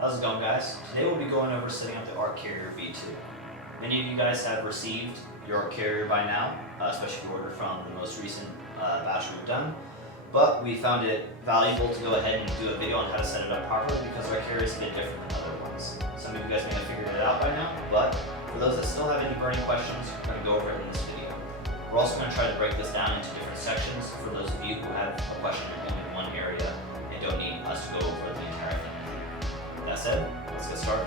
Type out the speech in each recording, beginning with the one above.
How's it going, guys? Today we'll be going over setting up the ARC Carrier V2. Many of you guys have received your ARC Carrier by now, especially if you ordered from the most recent batch we've done. But we found it valuable to go ahead and do a video on how to set it up properly because our carrier is a bit different than other ones. Some of you guys may have figured it out by now, but for those that still have any burning questions, we're going to go over it in this video. We're also going to try to break this down into different sections for those of you who have a question only in one area and don't need us to go over the entire thing. That said, let's get started.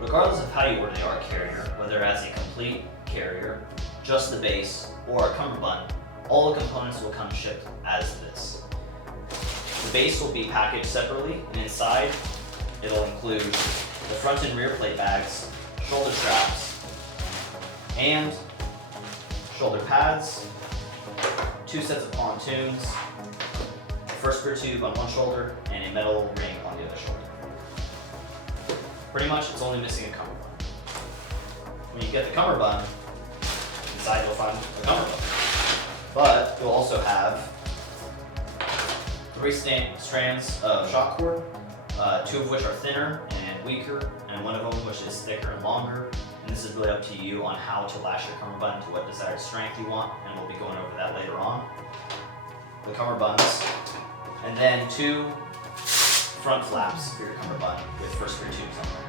Regardless of how you order the ARC Carrier, whether as a complete carrier, just the base, or a Cummerbund, all the components will come shipped as this. The base will be packaged separately, and inside it'll include the front and rear plate bags, shoulder straps, and shoulder pads, 2 sets of pontoons, a first rear tube on one shoulder, and a metal ring on the other shoulder. Pretty much, it's only missing a Cummerbund. When you get the Cummerbund, inside you'll find the Cummerbund. But you'll also have 3 strands of shock cord, 2 of which are thinner and weaker, and 1 of them which is thicker and longer. And this is really up to you on how to lash your Cummerbund to what desired strength you want, and we'll be going over that later on. The Cummerbunds, and then 2 front flaps for your Cummerbund with first rear tubes on them.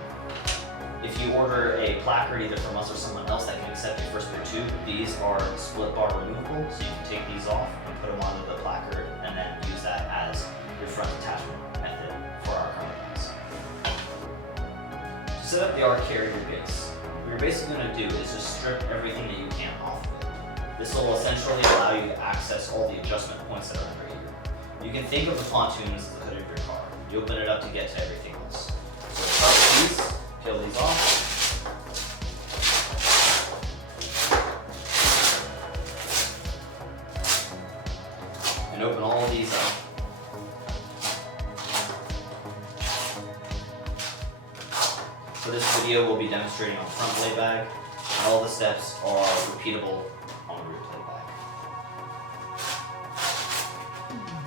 If you order a placard either from us or someone else that can accept a first rear tube, these are split bar removable, so you can take these off and put them onto the placard and then use that as your front attachment method for our Cummerbunds. To set up the ARC Carrier base, what you're basically going to do is just strip everything that you can off of it. This will essentially allow you to access all the adjustment points that are under here. You can think of the pontoons as the hood of your car. You open it up to get to everything else. So start with these. Peel these off. And open all of these up. For this video, we'll be demonstrating on the front plate bag, and all the steps are repeatable on the rear plate bag.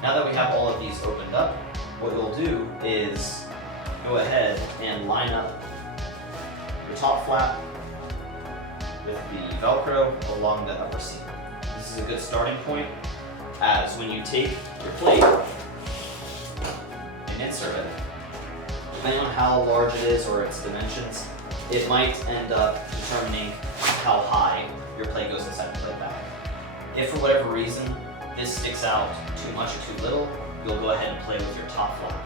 Now that we have all of these opened up, what you'll do is go ahead and line up your top flap with the Velcro along the upper seam. This is a good starting point, as when you take your plate and insert it, depending on how large it is or its dimensions, it might end up determining how high your plate goes inside the plate bag. If for whatever reason this sticks out too much or too little, you'll go ahead and play with your top flap.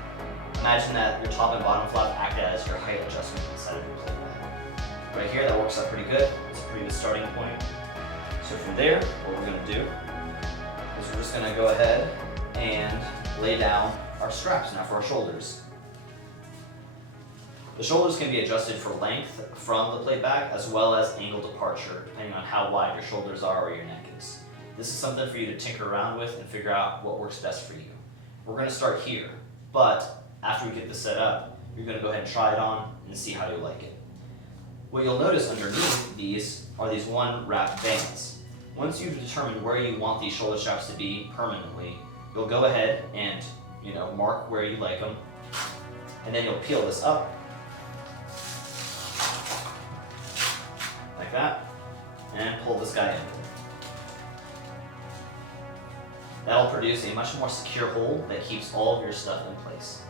Imagine that your top and bottom flap act as your height adjustment inside of your plate bag. Right here, that works out pretty good. It's a pretty good starting point. So from there, what we're going to do is we're just going to go ahead and lay down our straps now for our shoulders. The shoulders can be adjusted for length from the plate bag as well as angle departure, depending on how wide your shoulders are or your neck is. This is something for you to tinker around with and figure out what works best for you. We're going to start here, but after we get this set up, you're going to go ahead and try it on and see how you like it. What you'll notice underneath these are these 1-wrap bands. Once you've determined where you want these shoulder straps to be permanently, you'll go ahead and mark where you like them, and then you'll peel this up like that and pull this guy in. That'll produce a much more secure hold that keeps all of your stuff in place.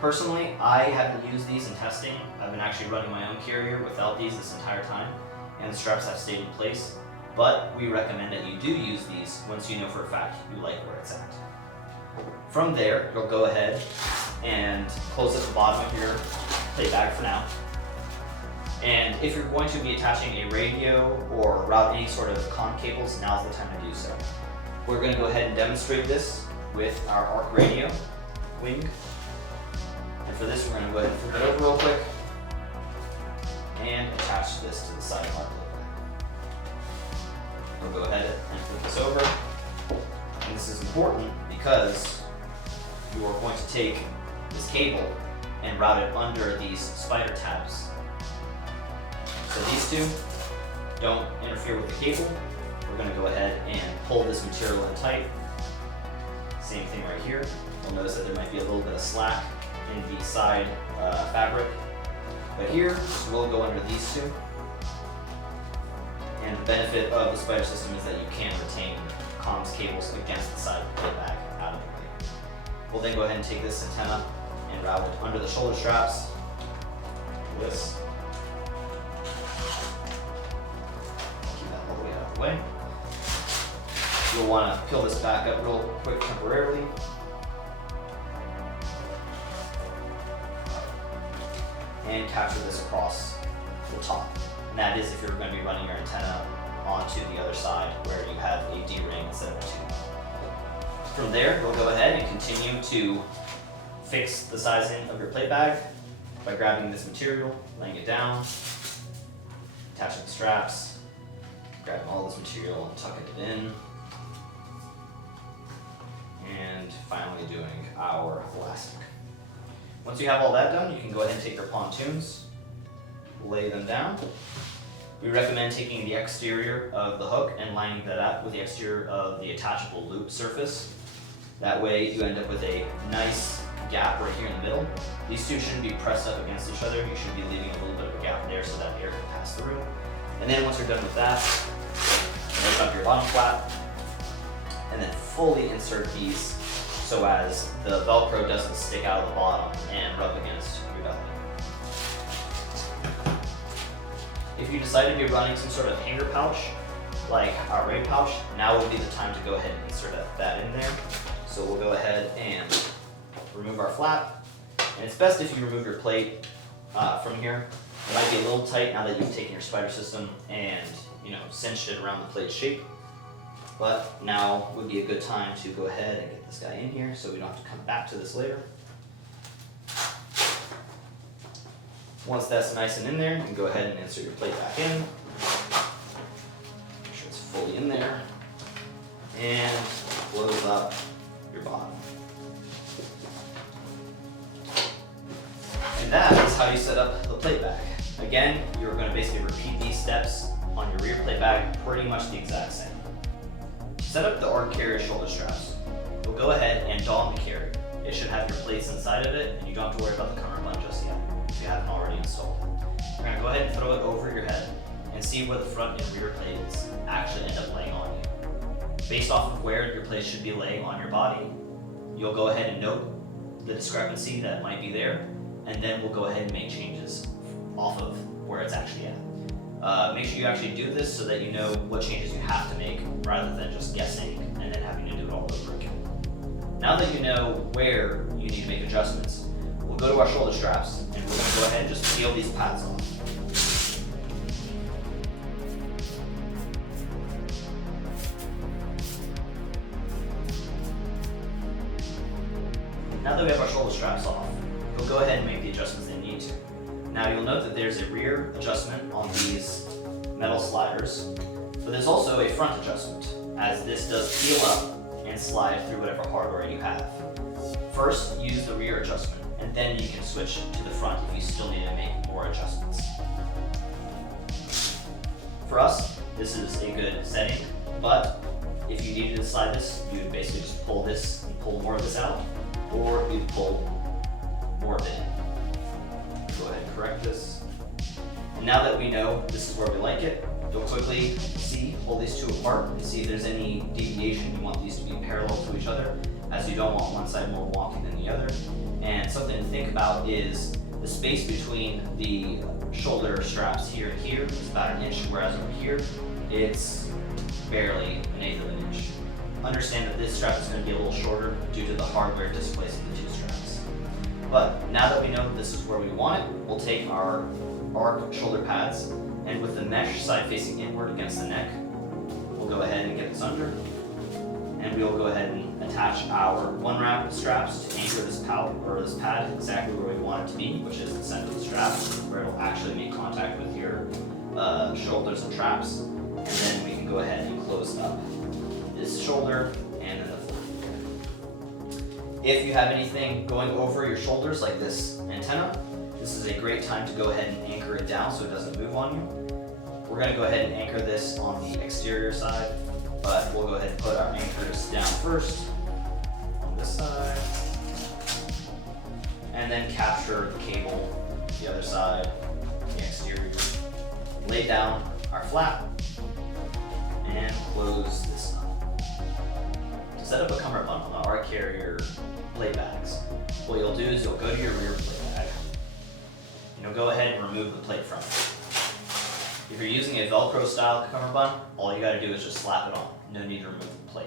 Personally, I haven't used these in testing. I've been actually running my own carrier without these this entire time, and the straps have stayed in place. But we recommend that you do use these once you know for a fact you like where it's at. From there, you'll go ahead and close at the bottom of your plate bag for now. And if you're going to be attaching a radio or route any sort of con cables, now's the time to do so. We're going to go ahead and demonstrate this with our ARC radio wing. And for this, we're going to go ahead and flip it over real quick and attach this to the side of our plate bag. We'll go ahead and flip this over. And this is important because you are going to take this cable and route it under these spider tabs. So these two don't interfere with the cable. We're going to go ahead and pull this material in tight. Same thing right here. You'll notice that there might be a little bit of slack in the side fabric. But here, we'll go under these two. And the benefit of the spider system is that you can retain comms cables against the side of the plate bag out of the way. We'll then go ahead and take this antenna and route it under the shoulder straps. This. Keep that all the way out of the way. You'll want to peel this back up real quick temporarily. And capture this across the top. And that is if you're going to be running your antenna onto the other side where you have a D-ring instead of a tube. From there, you'll go ahead and continue to fix the sizing of your plate bag by grabbing this material, laying it down, attaching the straps, grabbing all this material and tucking it in, and finally doing our elastic. Once you have all that done, you can go ahead and take your pontoons, lay them down. We recommend taking the exterior of the hook and lining that up with the exterior of the attachable loop surface. That way you end up with a nice gap right here in the middle. These two shouldn't be pressed up against each other. You should be leaving a little bit of a gap there so that air can pass through. And then once you're done with that, lift up your bottom flap and then fully insert these so as the Velcro doesn't stick out of the bottom and rub against your belly. If you decide to be running some sort of hanger pouch, like our rain pouch, now would be the time to go ahead and insert that in there. So we'll go ahead and remove our flap. And it's best if you remove your plate from here. It might be a little tight now that you've taken your spider system and cinched it around the plate shape. But now would be a good time to go ahead and get this guy in here so we don't have to come back to this later. Once that's nice and in there, you can go ahead and insert your plate back in. Make sure it's fully in there. And close up your bottom. And that is how you set up the plate bag. Again, you're going to basically repeat these steps on your rear plate bag pretty much the exact same. Set up the ARC carrier shoulder straps. You'll go ahead and don the carrier. It should have your plates inside of it, and you don't have to worry about the cummerbund just yet if you haven't already installed it. You're going to go ahead and throw it over your head and see where the front and rear plates actually end up laying on you. Based off of where your plates should be laying on your body, you'll go ahead and note the discrepancy that might be there, and then we'll go ahead and make changes off of where it's actually at. Make sure you actually do this so that you know what changes you have to make rather than just guessing and then having to do it all over again. Now that you know where you need to make adjustments, we'll go to our shoulder straps and we're going to go ahead and just peel these pads off. Now that we have our shoulder straps off, we'll go ahead and make the adjustments they need to. Now you'll note that there's a rear adjustment on these metal sliders, but there's also a front adjustment, as this does peel up and slide through whatever hardware you have. First, use the rear adjustment, and then you can switch to the front if you still need to make more adjustments. For us, this is a good setting, but if you needed to slide this, you would basically just pull this and pull more of this out, or you'd pull more of it in. Go ahead and correct this. And now that we know this is where we like it, you'll quickly pull these two apart and see if there's any deviation. You want these to be parallel to each other, as you don't want one side more wonky than the other. And something to think about is the space between the shoulder straps here and here is about an inch, whereas over here, it's barely an eighth of an inch. Understand that this strap is going to be a little shorter due to the hardware displacing the two straps. But now that we know this is where we want it, we'll take our ARC shoulder pads, and with the mesh side facing inward against the neck, we'll go ahead and get this under, and we'll go ahead and attach our one wrap straps to anchor this pad exactly where we want it to be, which is the center of the strap, where it'll actually make contact with your shoulders and traps, and then we can go ahead and close up this shoulder and then the flap. If you have anything going over your shoulders like this antenna, this is a great time to go ahead and anchor it down so it doesn't move on you. We're going to go ahead and anchor this on the exterior side, but we'll go ahead and put our anchors down first on this side. And and then capture the cable, the other side, the exterior. Lay down our flap and close this up. To set up a cummerbund on the ARC carrier plate bags, what you'll do is you'll go to your rear plate bag and you'll go ahead and remove the plate from it. If you're using a Velcro style cummerbund, all you gotta do is just slap it on. No need to remove the plate.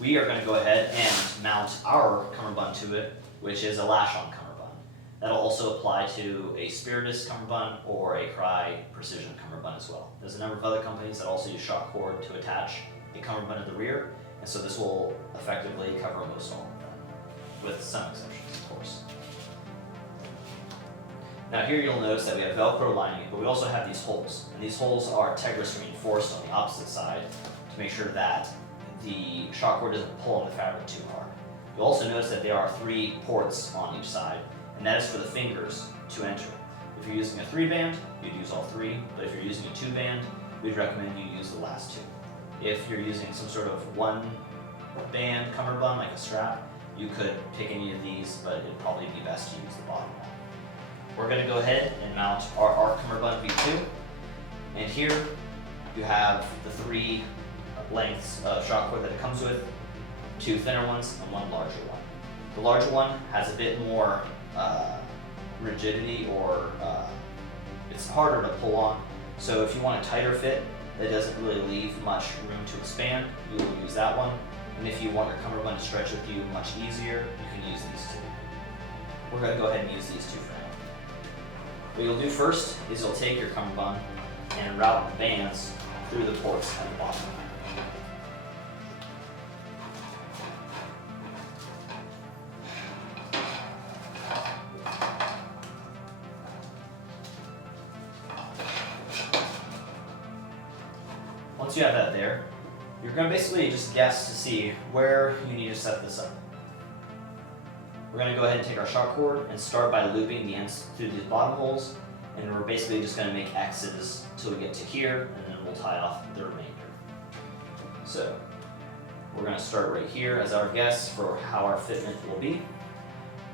We are gonna go ahead and mount our cummerbund to it, which is a lash-on cummerbund. That'll also apply to a Spiritus cummerbund or a Cry Precision cummerbund as well. There's a number of other companies that also use shock cord to attach a cummerbund at the rear, and so this will effectively cover most all of them, with some exceptions, of course. Now here you'll notice that we have Velcro lining, but we also have these holes, and these holes are Tegris reinforced on the opposite side to make sure that the shock cord doesn't pull on the fabric too hard. You'll also notice that there are 3 ports on each side, and that is for the fingers to enter. If you're using a 3-band, you'd use all 3, but if you're using a 2-band, we'd recommend you use the last 2. If you're using some sort of 1-band cummerbund, like a strap, you could pick any of these, but it'd probably be best to use the bottom one. We're gonna go ahead and mount our cummerbund V2, and here you have the 3 lengths of shock cord that it comes with, 2 thinner ones and 1 larger one. The larger one has a bit more rigidity, or it's harder to pull on. So if you want a tighter fit that doesn't really leave much room to expand, you will use that one. And if you want your cummerbund to stretch with you much easier, you can use these 2. We're going to go ahead and use these 2 for now. What you'll do first is you'll take your cummerbund and route the bands through the ports at the bottom. Once you have that there, you're going to basically just guess to see where you need to set this up. We're going to go ahead and take our shock cord and start by looping the ends through these bottom holes, and we're basically just going to make X's till we get to here, and then we'll tie off the remainder. So we're going to start right here as our guess for how our fitment will be.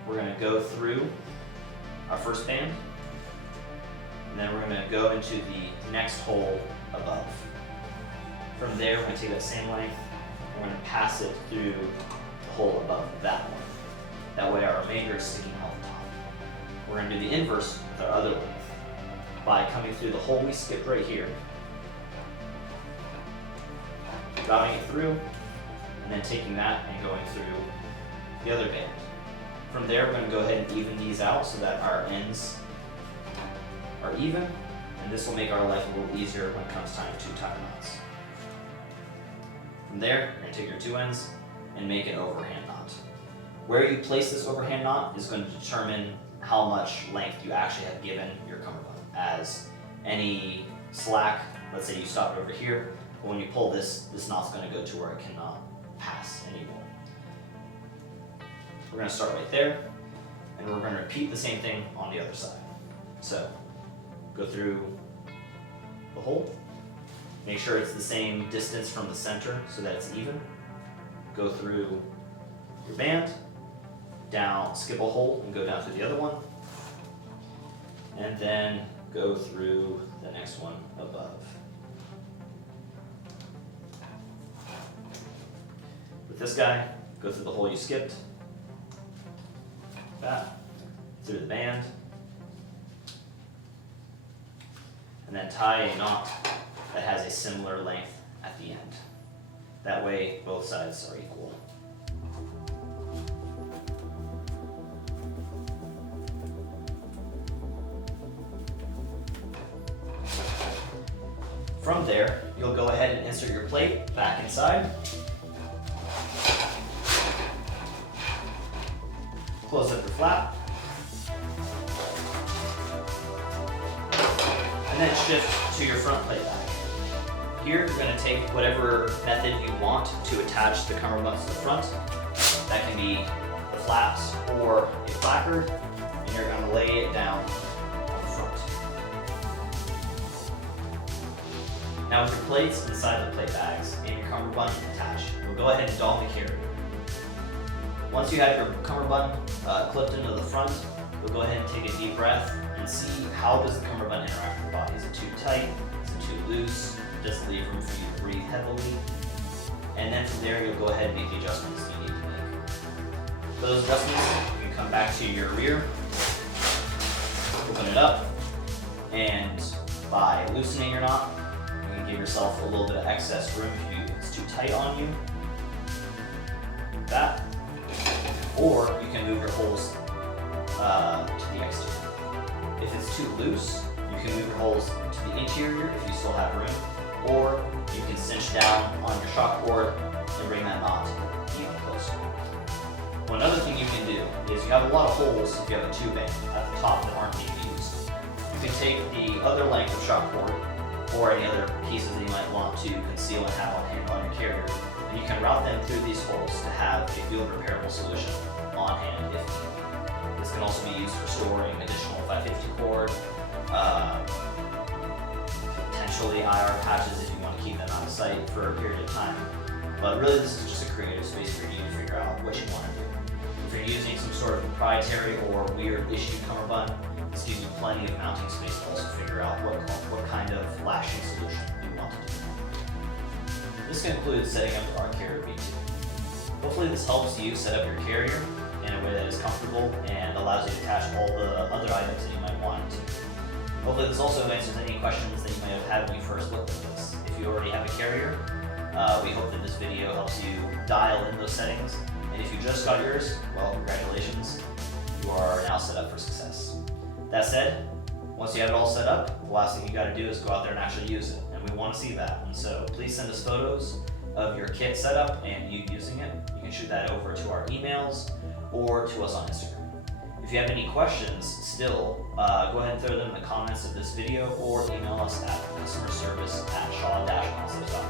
We're going to go through our first band, and then we're going to go into the next hole above. From there, we're going to take that same length, and we're going to pass it through the hole above that one. That way our remainder is sticking out the top. We're going to do the inverse with our other length by coming through the hole we skipped right here, routing it through, and then taking that and going through the other band. From there, we're going to go ahead and even these out so that our ends are even, and this will make our life a little easier when it comes time to tie knots. From there, you're going to take your 2 ends and make an overhand knot. Where you place this overhand knot is going to determine how much length you actually have given your cummerbund. As any slack, let's say you stop it over here, but when you pull this, this knot's going to go to where it cannot pass anymore. We're going to start right there, and we're going to repeat the same thing on the other side. So, go through the hole. Make sure it's the same distance from the center so that it's even. Go through your band, down, skip a hole and go down through the other one. And then go through the next one above. With this guy, go through the hole you skipped, that, through the band, and then tie a knot that has a similar length at the end. That way, both sides are equal. From there, you'll go ahead and insert your plate back inside. Close up your flap. And then shift to your front plate bag. Here, you're going to take whatever method you want to attach the cummerbund to the front. That can be the flaps or a placard, and you're going to lay it down on the front. Now with your plates inside the plate bags and your cummerbund attached, we'll go ahead and doll the carrier. Once you have your cummerbund clipped into the front, you'll go ahead and take a deep breath and see how does the cummerbund interact with the body. Is it too tight? Is it too loose? Does it leave room for you to breathe heavily? And then from there, you'll go ahead and make the adjustments you need to make. For those adjustments, you can come back to your rear, open it up, and by loosening your knot, you can give yourself a little bit of excess room if it's too tight on you. Like that. Or you can move your holes to the exterior. If it's too loose, you can move your holes to the interior if you still have room, or you can cinch down on your shock cord and bring that knot even closer. One other thing you can do is you have a lot of holes if you have a tubing at the top that aren't being used. You can take the other length of shock cord or any other pieces that you might want to conceal and have on hand on your carrier, and you can route them through these holes to have a field repairable solution on hand if needed. This can also be used for storing additional 550 cord, potentially IR patches if you want to keep them out of sight for a period of time. But really this is just a creative space for you to figure out what you want to do. If you're using some sort of proprietary or weird issue cummerbund, this gives you plenty of mounting space to also figure out what kind of lashing solution you want to do. This concludes setting up our carrier V2. Hopefully this helps you set up your carrier in a way that is comfortable and allows you to attach all the other items that you might want to. Hopefully this also answers any questions that you might have had when you first looked at this. If you already have a carrier, we hope that this video helps you dial in those settings. And if you just got yours, well, congratulations, you are now set up for success. That said, once you have it all set up, the last thing you gotta do is go out there and actually use it. And we wanna see that. And so please send us photos of your kit setup and you using it. You can shoot that over to our emails or to us on Instagram. If you have any questions still, go ahead and throw them in the comments of this video or email us at customerservice@shaw-concepts.com.